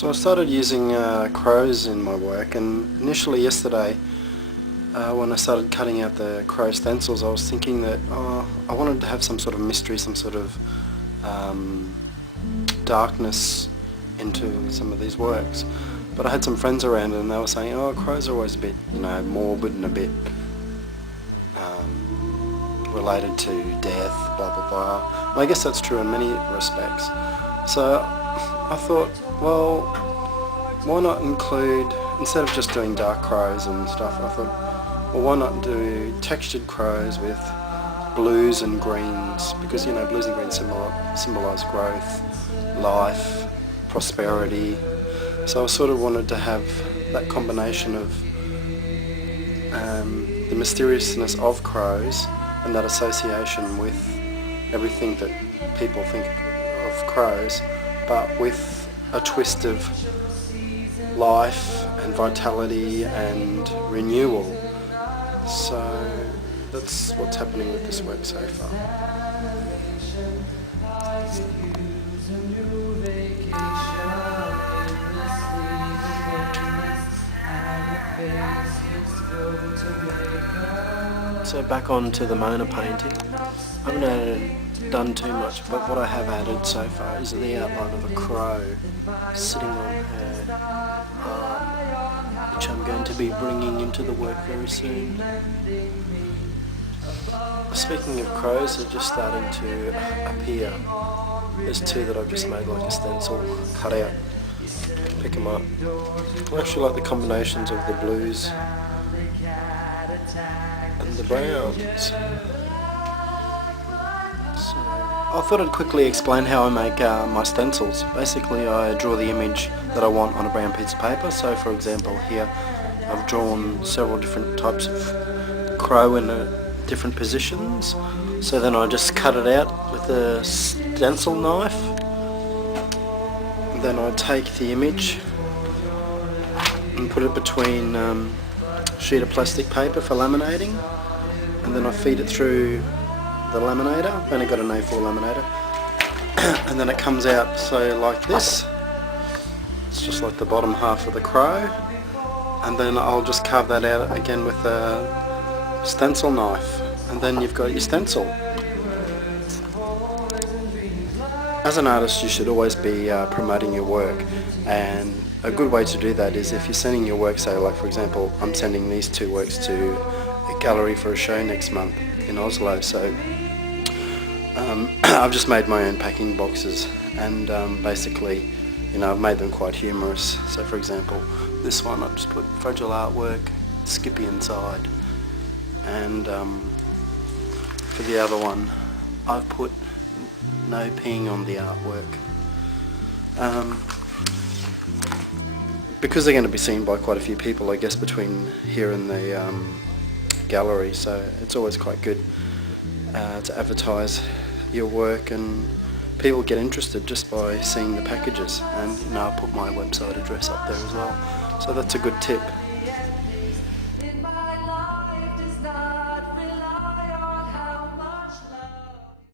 So I started using crows in my work, and initially yesterday when I started cutting out the crow stencils, I was thinking that I wanted to have some sort of mystery, some sort of darkness into some of these works. But I had some friends around and they were saying, oh, crows are always a bit, morbid and a bit related to death, blah blah blah. And I guess that's true in many respects. So I thought, well, why not include, instead of just doing dark crows and stuff, I thought, well, why not do textured crows with blues and greens, because blues and greens symbolise growth, life, prosperity. So I sort of wanted to have that combination of the mysteriousness of crows and that association with everything that people think of crows, but with a twist of life and vitality and renewal. So that's what's happening with this work so far. So back on to the Mona painting. I haven't done too much, but what I have added so far is the outline of a crow sitting on her arm, which I'm going to be bringing into the work very soon. Speaking of crows, they're just starting to appear. There's two that I've just made like a stencil, cut out, pick them up. I actually like the combinations of the blues and the browns. So I thought I'd quickly explain how I make my stencils. Basically I draw the image that I want on a brown piece of paper. So for example here I've drawn several different types of crow in different positions. So then I just cut it out with a stencil knife. And then I take the image and put it between a sheet of plastic paper for laminating, and then I feed it through the laminator. I've only got an A4 laminator, and then it comes out so like this. It's just like the bottom half of the crow, and then I'll just carve that out again with a stencil knife, and then you've got your stencil. As an artist, you should always be promoting your work, and a good way to do that is if you're sending your work, say like for example I'm sending these two works to a gallery for a show next month in Oslo, so I've just made my own packing boxes, and basically I've made them quite humorous. So for example this one I've just put fragile artwork, Skippy inside, and for the other one I've put no peeing on the artwork. Because they're going to be seen by quite a few people, I guess, between here and the gallery, so it's always quite good to advertise your work, and people get interested just by seeing the packages, and I'll put my website address up there as well, so that's a good tip.